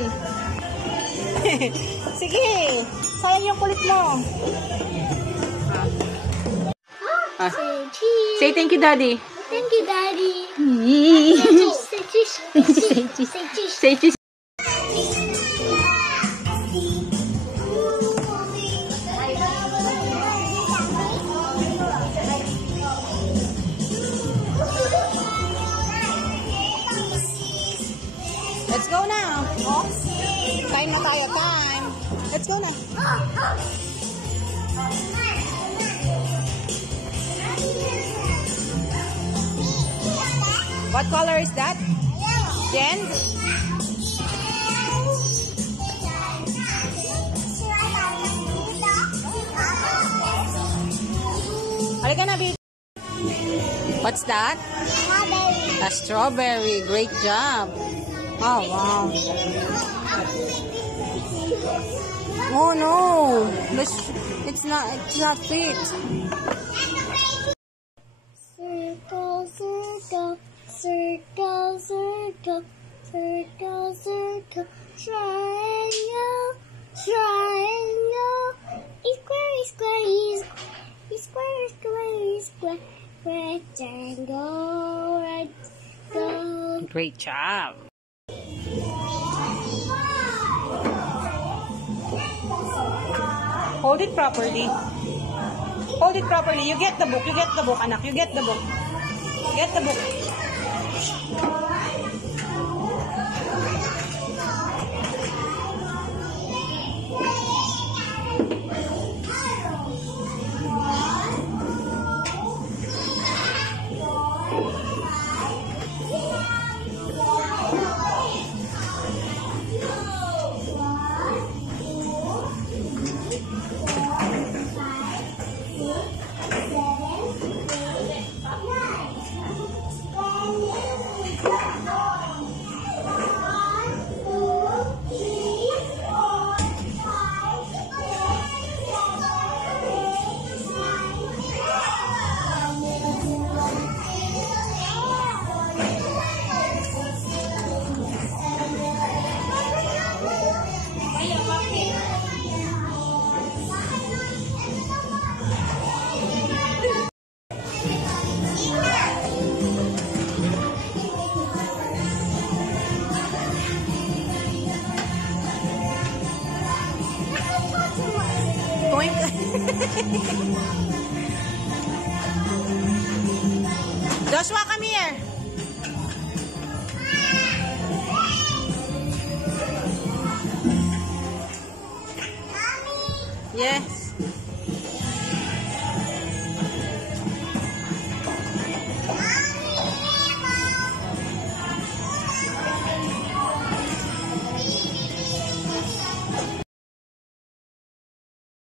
yan. Sige. Sayang yung kulit mo. Say thank you, Daddy. Thank you, Daddy. Say cheese. Say cheese. Say cheese. Say cheese. Let's go now. Oh, time na tayo. Time. Let's go na. What color is that? Jen? Halika na, baby. What's that? Strawberry. A strawberry. Great job. Oh, wow. Oh, no. It's not fit. Circle, circle, circle, circle, circle, circle, triangle, triangle, square, square, square, square, square, rectangle, rectangle. Great job. Hold it properly. Hold it properly. You get the book. You get the book, anak. You get the book. Get the book. Joshua, come here. Yes.